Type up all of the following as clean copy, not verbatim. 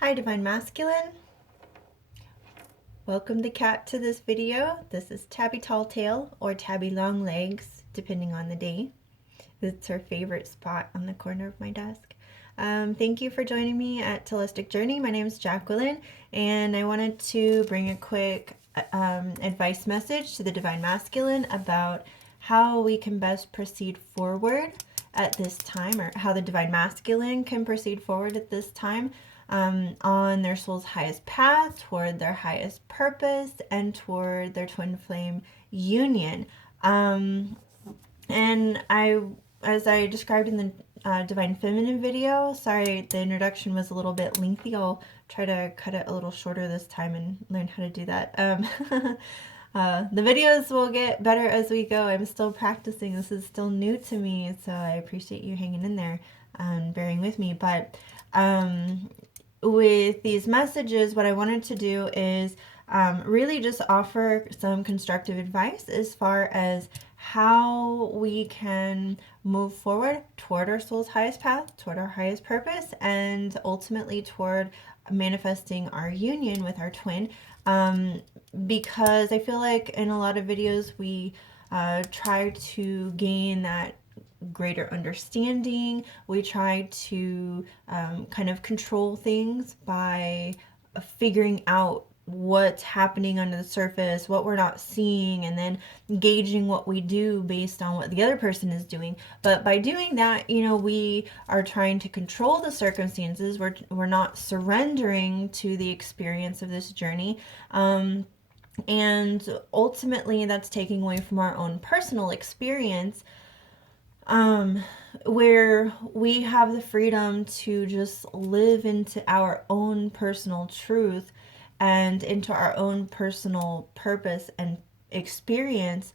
Hi Divine Masculine, welcome the cat to this video. This is Tabby Talltail or Tabby Longlegs depending on the day. It's her favorite spot on the corner of my desk. Thank you for joining me at Telestiq Journey. My name is Jacqueline and I wanted to bring a quick advice message to the Divine Masculine about how we can best proceed forward at this time, or how the Divine Masculine can proceed forward at this time on their soul's highest path, toward their highest purpose, and toward their twin flame union. And as I described in the Divine Feminine video, sorry the introduction was a little bit lengthy. I'll try to cut it a little shorter this time and learn how to do that. The videos will get better as we go. I'm still practicing. This is still new to me, so I appreciate you hanging in there and bearing with me. But with these messages, what I wanted to do is really just offer some constructive advice as far as how we can move forward toward our soul's highest path, toward our highest purpose, and ultimately toward manifesting our union with our twin. Because I feel like in a lot of videos we try to gain that greater understanding. We try to kind of control things by figuring out what's happening under the surface, what we're not seeing, and then gauging what we do based on what the other person is doing. But by doing that, you know, we are trying to control the circumstances. We're not surrendering to the experience of this journey. And ultimately that's taking away from our own personal experience, where we have the freedom to just live into our own personal truth and into our own personal purpose and experience,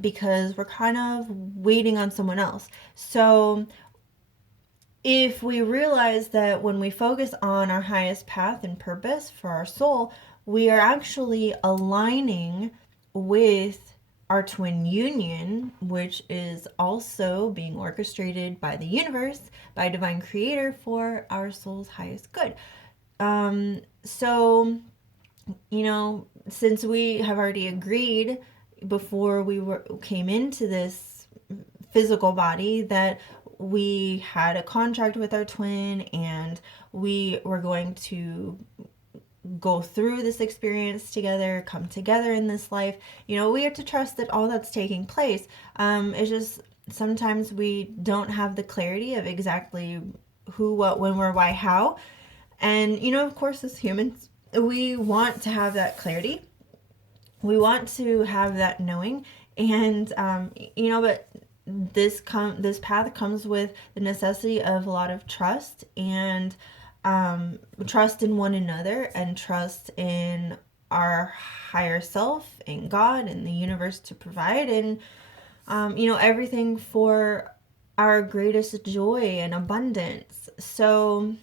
because we're kind of waiting on someone else. So if we realize that when we focus on our highest path and purpose for our soul, we are actually aligning with our twin union, which is also being orchestrated by the universe, by divine creator for our soul's highest good. So, you know, since we have already agreed before we came into this physical body that we had a contract with our twin and we were going to go through this experience together, come together in this life, you know, we have to trust that all that's taking place. It's just sometimes we don't have the clarity of exactly who, what, when, where, why, how. And, you know, of course, as humans, we want to have that clarity. We want to have that knowing. And, you know, but this path comes with the necessity of a lot of trust and trust in one another and trust in our higher self, in God, in the universe to provide, and you know, everything for our greatest joy and abundance. So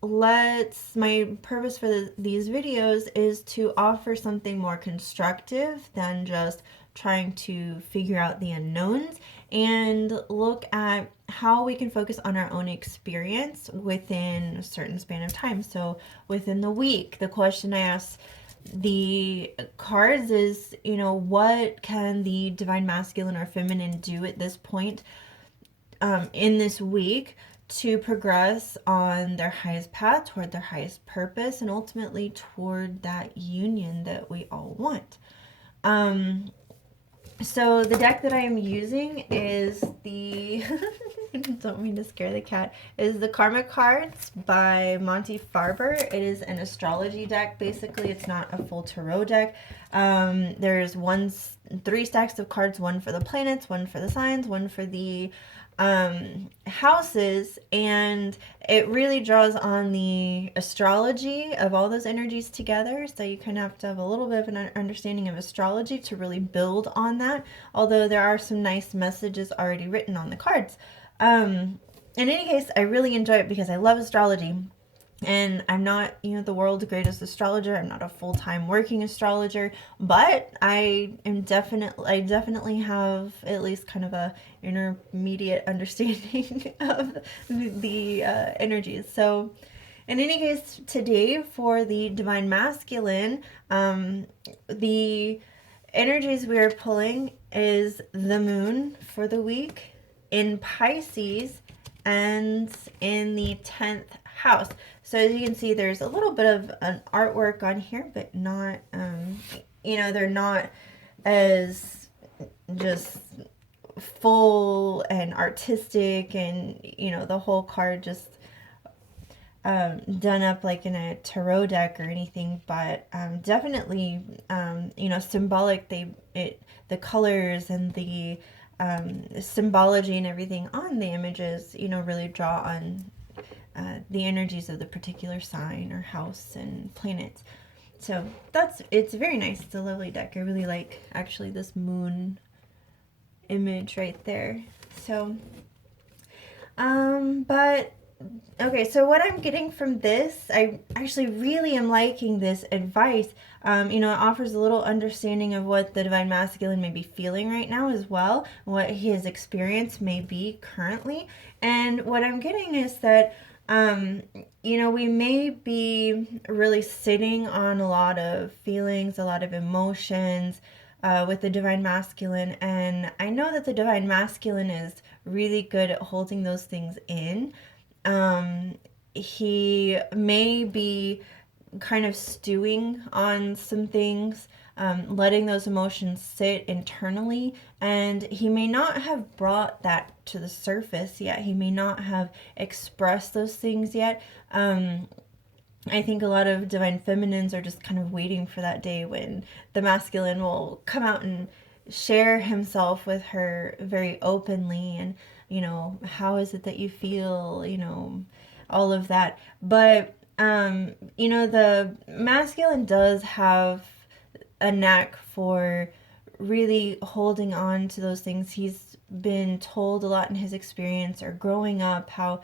my purpose for these videos is to offer something more constructive than just trying to figure out the unknowns, and look at how we can focus on our own experience within a certain span of time. So within the week, the question I ask the cards is, you know, what can the divine masculine or feminine do at this point in this week to progress on their highest path, toward their highest purpose, and ultimately toward that union that we all want. So the deck that I am using is the don't mean to scare the cat, is the Karma Cards by Monty Farber. It is an astrology deck. Basically, it's not a full tarot deck. There's 3 stacks of cards, one for the planets, one for the signs, one for the houses, and it really draws on the astrology of all those energies together. So you kind of have to have a little bit of an understanding of astrology to really build on that, although there are some nice messages already written on the cards. In any case, I really enjoy it because I love astrology. And I'm not, you know, the world's greatest astrologer. I'm not a full-time working astrologer, but I definitely have at least kind of a intermediate understanding of the energies. So In any case, today for the Divine Masculine, the energies we are pulling is the moon for the week in Pisces and in the 10th house. So as you can see, there's a little bit of an artwork on here, but not, they're not as just full and artistic, and the whole card just done up like in a tarot deck or anything, but definitely symbolic. The colors and the symbology and everything on the images really draw on the energies of the particular sign or house and planets. So it's very nice. It's a lovely deck. I really like actually this moon image right there. So but okay, so what I'm getting from this, I actually really am liking this advice. It offers a little understanding of what the Divine Masculine may be feeling right now as well, what his experience may be currently. And what I'm getting is that, we may be really sitting on a lot of feelings, a lot of emotions, with the Divine Masculine. And I know that the Divine Masculine is really good at holding those things in. He may be kind of stewing on some things, letting those emotions sit internally, and he may not have brought that to the surface yet. He may not have expressed those things yet. I think a lot of divine feminines are just kind of waiting for that day when the masculine will come out and share himself with her very openly, and how is it that you feel, all of that. But the masculine does have a knack for really holding on to those things. He's been told a lot in his experience or growing up how,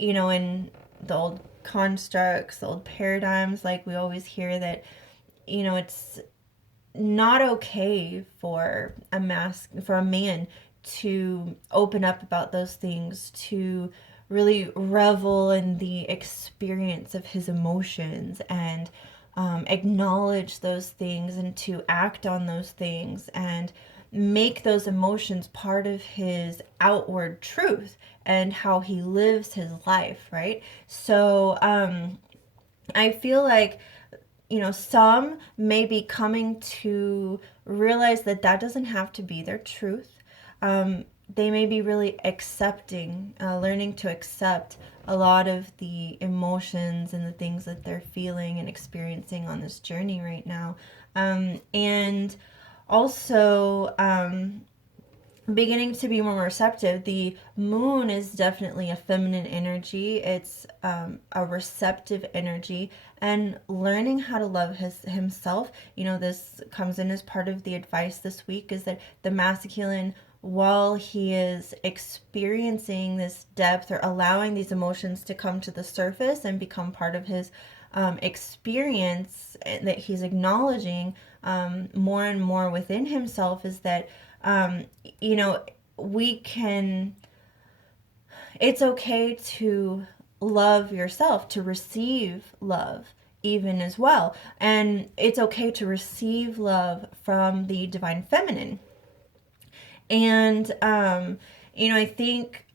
in the old constructs, the old paradigms, like we always hear that, it's not okay for a man to open up about those things, to really revel in the experience of his emotions, and acknowledge those things, and to act on those things, and make those emotions part of his outward truth and how he lives his life, right? So I feel like some may be coming to realize that doesn't have to be their truth. They may be really accepting, learning to accept a lot of the emotions and the things that they're feeling and experiencing on this journey right now. And also beginning to be more receptive. The moon is definitely a feminine energy. It's a receptive energy, and learning how to love himself. This comes in as part of the advice this week, is that the masculine, while he is experiencing this depth or allowing these emotions to come to the surface and become part of his experience, that he's acknowledging more and more within himself, is that it's okay to love yourself, to receive love even as well. And it's okay to receive love from the divine feminine. And, I think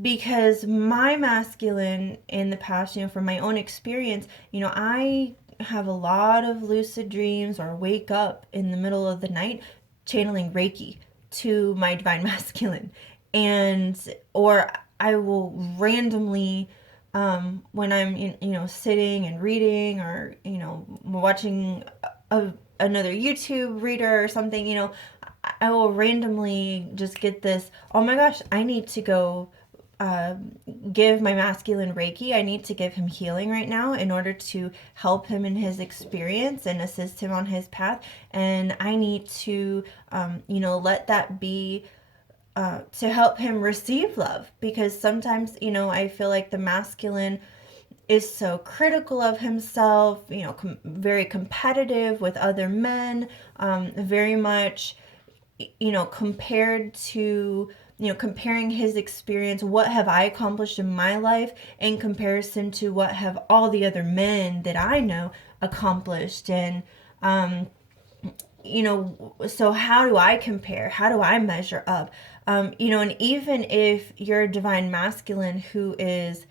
because my masculine in the past, from my own experience, I have a lot of lucid dreams or wake up in the middle of the night channeling Reiki to my divine masculine. Or I will randomly, when I'm, sitting and reading, or, watching another YouTube reader or something, I will randomly just get this, oh my gosh, I need to go give my masculine Reiki. I need to give him healing right now in order to help him in his experience and assist him on his path. And I need to, let that be to help him receive love. Because sometimes, I feel like the masculine is so critical of himself, very competitive with other men, very much, compared to comparing his experience, what have I accomplished in my life in comparison to what have all the other men that I know accomplished. And so how do I compare? How do I measure up? And even if you're a divine masculine who is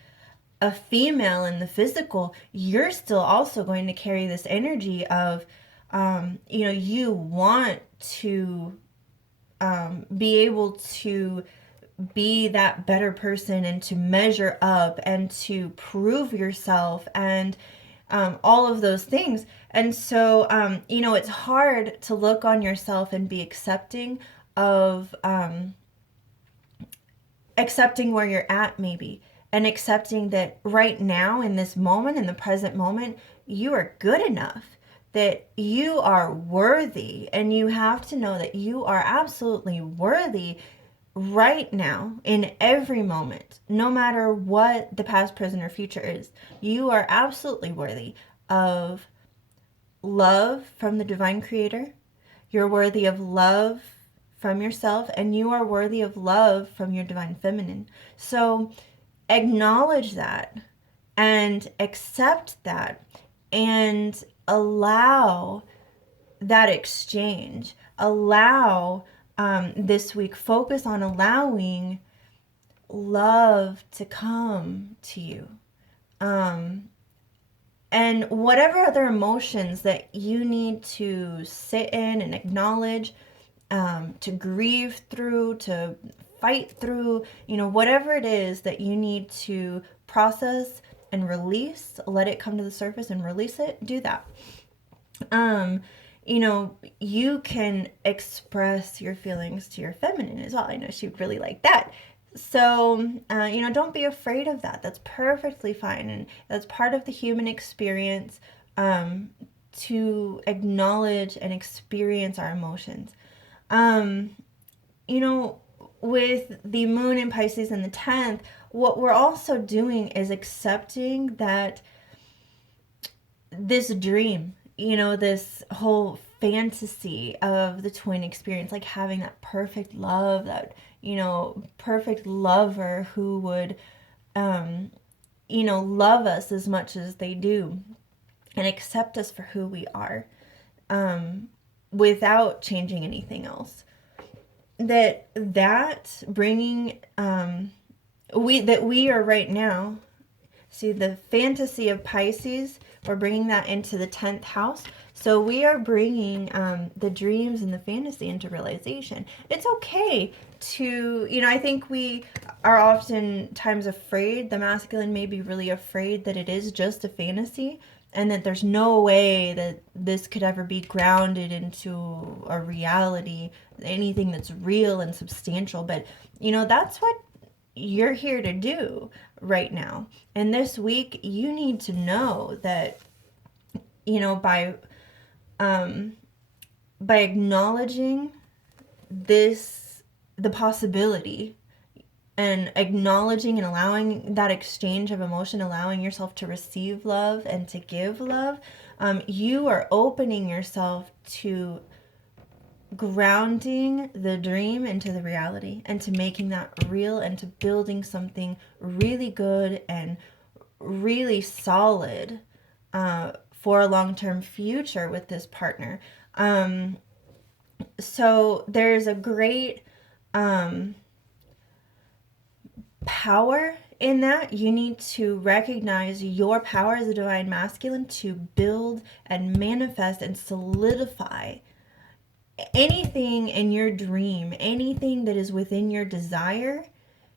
a female in the physical, you're still also going to carry this energy of, you want to be able to be that better person and to measure up and to prove yourself and all of those things. And so, it's hard to look on yourself and be accepting of accepting where you're at, maybe, and accepting that right now, in this moment, in the present moment, you are good enough, that you are worthy, and you have to know that you are absolutely worthy right now, in every moment, no matter what the past, present, or future is. You are absolutely worthy of love from the divine creator. You're worthy of love from yourself, and you are worthy of love from your divine feminine. So acknowledge that and accept that and allow that exchange. Allow this week, focus on allowing love to come to you. And whatever other emotions that you need to sit in and acknowledge, to grieve through, to fight through, whatever it is that you need to process and release, let it come to the surface and release it, do that. You can express your feelings to your feminine as well. I know she would really like that. So, don't be afraid of that. That's perfectly fine. And that's part of the human experience, to acknowledge and experience our emotions. With the moon in Pisces in the 10th, what we're also doing is accepting that this dream, this whole fantasy of the twin experience, like having that perfect love, that, perfect lover who would, love us as much as they do and accept us for who we are, without changing anything else. That bringing, we are right now, see, the fantasy of Pisces, we're bringing that into the 10th house. So we are bringing the dreams and the fantasy into realization. It's okay to, I think we are oftentimes afraid, the masculine may be really afraid that it is just a fantasy and that there's no way that this could ever be grounded into a reality, anything that's real and substantial. But, that's what you're here to do right now. And this week, you need to know that, by acknowledging the possibility, and acknowledging and allowing that exchange of emotion, allowing yourself to receive love and to give love, you are opening yourself to grounding the dream into the reality and to making that real and to building something really good and really solid for a long-term future with this partner. So there's a great power in that. You need to recognize your power as a divine masculine to build and manifest and solidify anything in your dream, anything that is within your desire,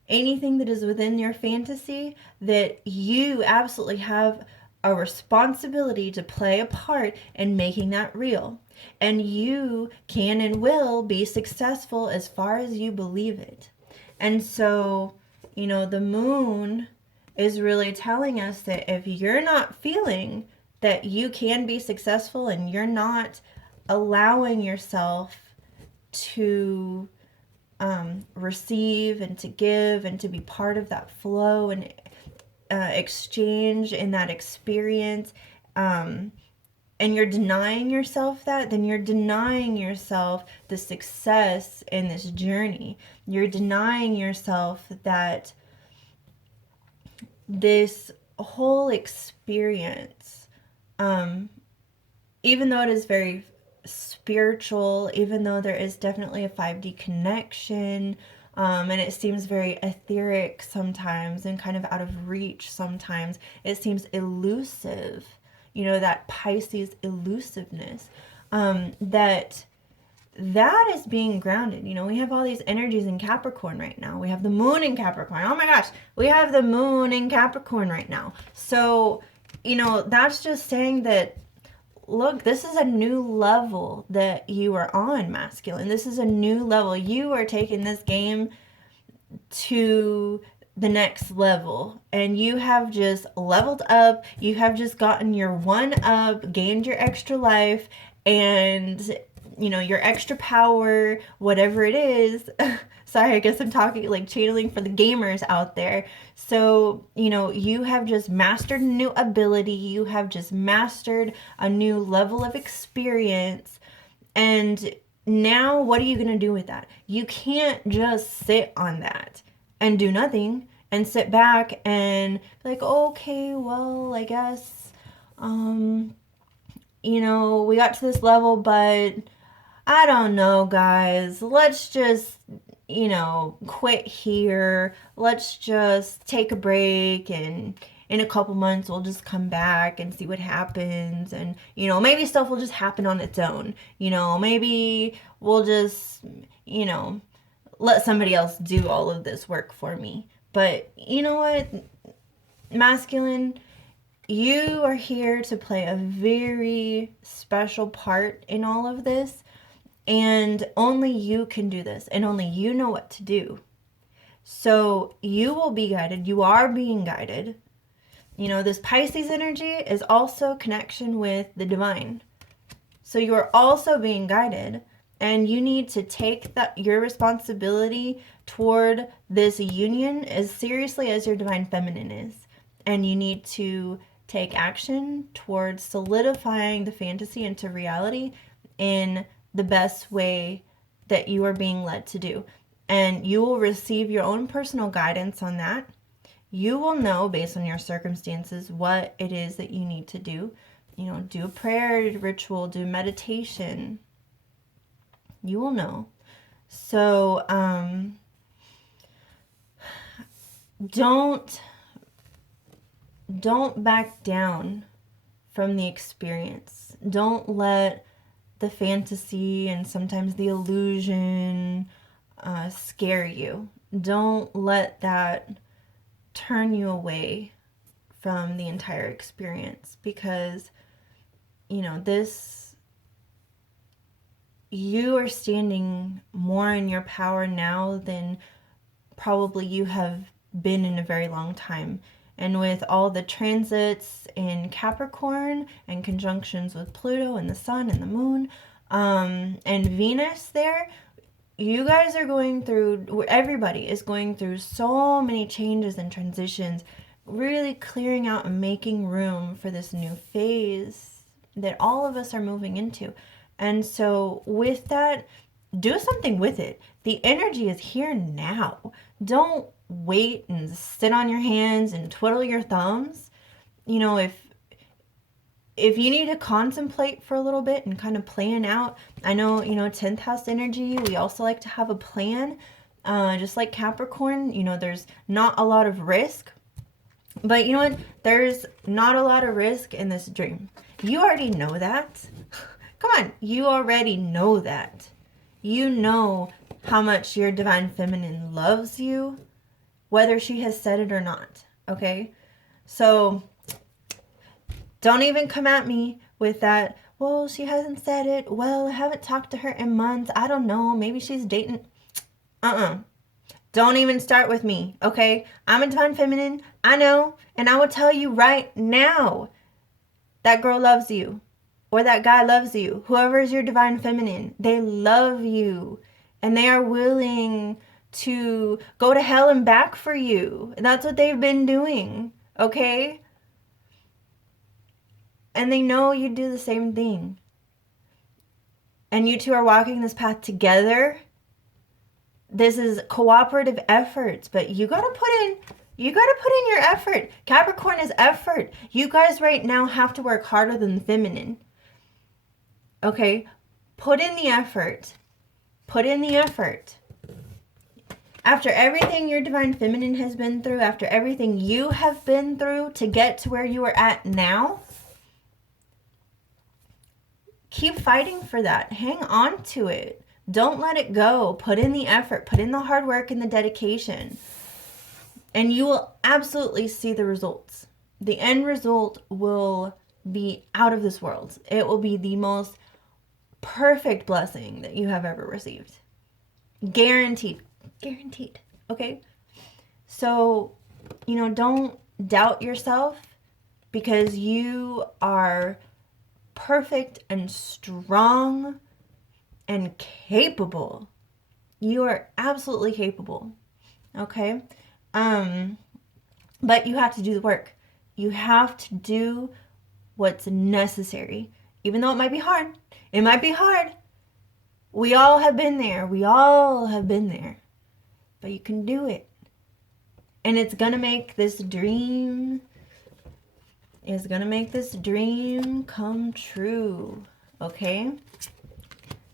anything that is within your fantasy, that you absolutely have a responsibility to play a part in making that real. And you can and will be successful as far as you believe it. And so, the moon is really telling us that if you're not feeling that you can be successful and you're not allowing yourself to receive and to give and to be part of that flow and exchange in that experience, and and you're denying yourself that, then you're denying yourself the success in this journey. You're denying yourself that this whole experience, even though it is very spiritual, even though there is definitely a 5D connection, and it seems very etheric sometimes and kind of out of reach sometimes, it seems elusive, you know, that Pisces elusiveness, that is being grounded. You know, we have all these energies in Capricorn right now. We have the moon in Capricorn. Oh my gosh, we have the moon in Capricorn right now. So, you know, that's just saying that, look, this is a new level that you are on, masculine. This is a new level. You are taking this game to the next level, and you have just leveled up. You have just gotten your one up, gained your extra life, and you know, your extra power, whatever it is. Sorry, I guess I'm talking like channeling for the gamers out there. So, you know, you have just mastered a new ability. You have just mastered a new level of experience. And now what are you going to do with that? You can't just sit on that and do nothing and sit back and be like, okay, well, I guess, you know, we got to this level, but I don't know, guys. Let's just, you know, quit here. Let's just take a break, and in a couple months we'll just come back and see what happens. And, you know, maybe stuff will just happen on its own. You know, maybe we'll just, you know, let somebody else do all of this work for me. But you know what, masculine, you are here to play a very special part in all of this. And only you can do this, and only you know what to do. So you will be guided. You are being guided. You know, this Pisces energy is also connection with the divine. So you are also being guided, and you need to take your responsibility toward this union as seriously as your divine feminine is. And you need to take action towards solidifying the fantasy into reality in the best way that you are being led to do. And you will receive your own personal guidance on that. You will know based on your circumstances what it is that you need to do. You know, do a prayer ritual, do meditation. You will know. So, don't back down from the experience. Don't let the fantasy and sometimes the illusion scare you. Don't let that turn you away from the entire experience, because, you know, you are standing more in your power now than probably you have been in a very long time. And with all the transits in Capricorn and conjunctions with Pluto and the Sun and the Moon, and Venus there, you guys are going through, everybody is going through so many changes and transitions, really clearing out and making room for this new phase that all of us are moving into. And so with that, do something with it. The energy is here now. Don't wait and sit on your hands and twiddle your thumbs. You know, if you need to contemplate for a little bit and kind of plan out, I know, you know, 10th house energy, we also like to have a plan. Just like Capricorn, you know, there's not a lot of risk. But you know what? There's not a lot of risk in this dream. You already know that. Come on, you already know that. You know how much your divine feminine loves you, whether she has said it or not, okay? So don't even come at me with that, well, she hasn't said it. Well, I haven't talked to her in months. I don't know. Maybe she's dating. Don't even start with me, okay? I'm a divine feminine. I know. And I will tell you right now, that girl loves you. Or that guy loves you. Whoever is your divine feminine, they love you. And they are willing to go to hell and back for you. And that's what they've been doing, okay? And they know you do the same thing. And you two are walking this path together. This is cooperative efforts, but you got to put in your effort. Capricorn is effort. You guys right now have to work harder than the feminine. Okay? Put in the effort. Put in the effort. After everything your divine feminine has been through, after everything you have been through to get to where you are at now, keep fighting for that. Hang on to it. Don't let it go. Put in the effort. Put in the hard work and the dedication. And you will absolutely see the results. The end result will be out of this world. It will be the most perfect blessing that you have ever received. Guaranteed. Guaranteed. Okay? So, don't doubt yourself, because you are perfect and strong and capable. You are absolutely capable. Okay? But you have to do the work. You have to do what's necessary. Even though it might be hard. It might be hard. We all have been there. We all have been there. But you can do it. And it's going to make this dream come true. Okay?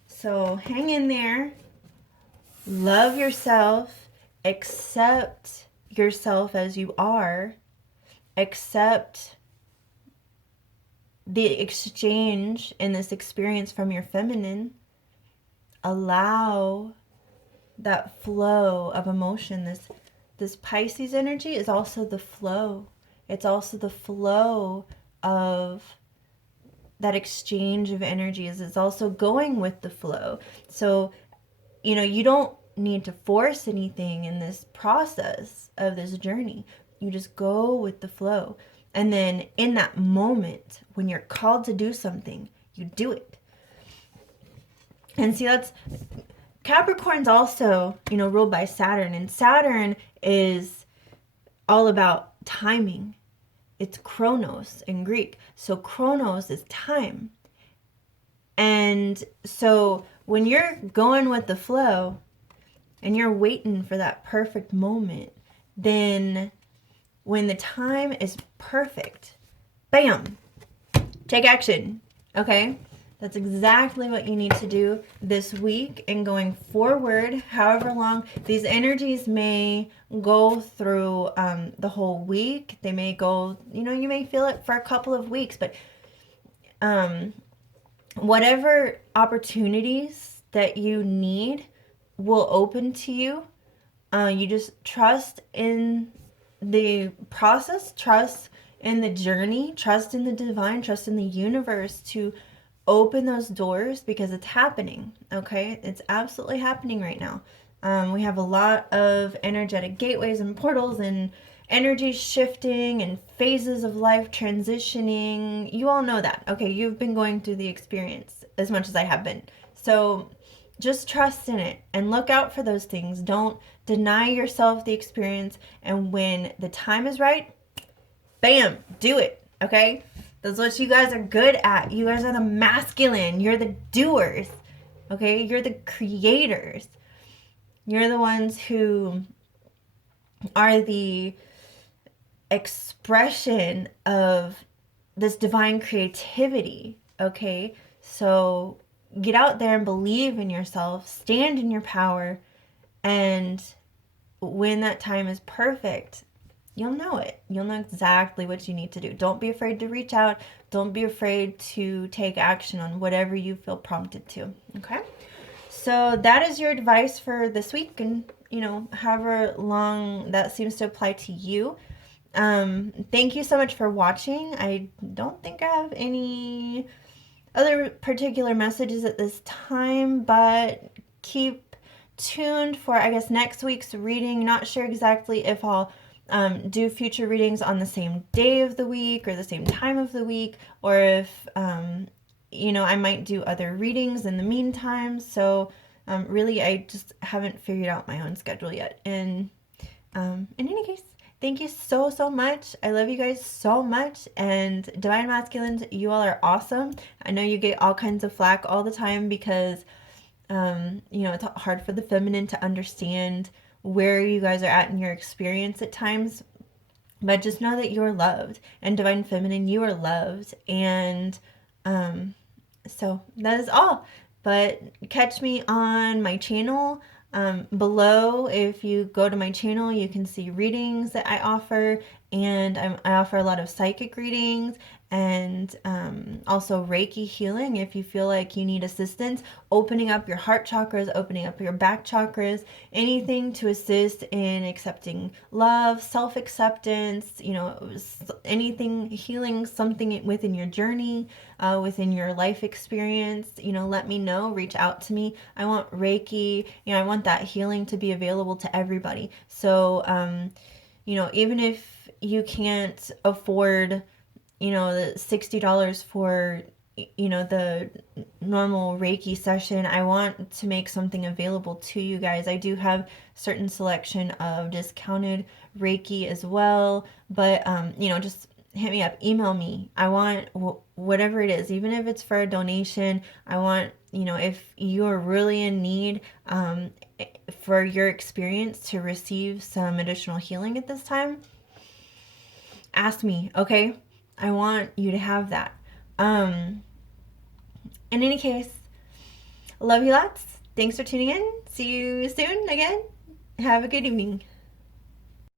So hang in there. Love yourself. Accept yourself as you are. Accept the exchange in this experience from your feminine. Allow that flow of emotion. This Pisces energy is also the flow. It's also the flow of that exchange of energies. It's also going with the flow. So, you don't need to force anything in this process of this journey. You just go with the flow. And then in that moment, when you're called to do something, you do it. And see, that's Capricorn's also, ruled by Saturn. And Saturn is all about timing. It's Chronos in Greek. So Chronos is time. And so when you're going with the flow and you're waiting for that perfect moment, then when the time is perfect, bam, take action. Okay? That's exactly what you need to do this week and going forward, however long. These energies may go through the whole week. They may go, you may feel it for a couple of weeks, but whatever opportunities that you need will open to you. You just trust in the process, trust in the journey, trust in the divine, trust in the universe to open those doors, because it's happening. Okay, it's absolutely happening right now. We have a lot of energetic gateways and portals and energy shifting and phases of life transitioning. You all know that. Okay, you've been going through the experience as much as I have been. So just trust in it and look out for those things. Don't deny yourself the experience. And when the time is right, bam, do it. Okay? That's what you guys are good at. You guys are the masculine. You're the doers. Okay? You're the creators. You're the ones who are the expression of this divine creativity. Okay? So get out there and believe in yourself. Stand in your power. And when that time is perfect, you'll know it. You'll know exactly what you need to do. Don't be afraid to reach out. Don't be afraid to take action on whatever you feel prompted to. Okay? So that is your advice for this week, and however long that seems to apply to you. Thank you so much for watching. I don't think I have any other particular messages at this time, but keep tuned for, I guess, next week's reading. Not sure exactly if I'll do future readings on the same day of the week or the same time of the week, or if I might do other readings in the meantime. So really, I just haven't figured out my own schedule yet. And in any case, Thank you so, so much. I love you guys so much. And Divine Masculines, you all are awesome. I know you get all kinds of flack all the time because, it's hard for the feminine to understand where you guys are at in your experience at times. But just know that you're loved. And Divine Feminine, you are loved. And so that is all. But catch me on my channel. Below, if you go to my channel, you can see readings that I offer, and I offer a lot of psychic readings and also Reiki healing if you feel like you need assistance, opening up your heart chakras, opening up your back chakras, anything to assist in accepting love, self-acceptance, anything, healing something within your journey, within your life experience, let me know, reach out to me. I want Reiki, I want that healing to be available to everybody. So, even if you can't afford, the $60 for, the normal Reiki session, I want to make something available to you guys. I do have certain selection of discounted Reiki as well, but, just hit me up, email me. I want whatever it is, even if it's for a donation. I want, if you're really in need, for your experience to receive some additional healing at this time, ask me, okay? I want you to have that. In any case, love you lots. Thanks for tuning in. See you soon again. Have a good evening.